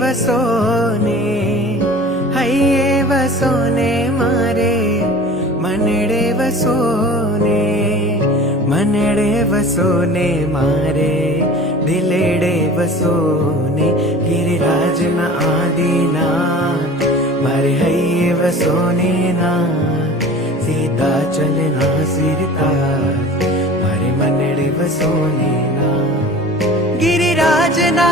વસોને હૈયે વસોને મારે મનડે વસોને મારે દિલેડે વસોને ગિરિરાજના આદિનાથ મારે હૈયે વસોને નાથ सीताचलना सिरताज मारे मनड़े वसोने ना गिरिराज ना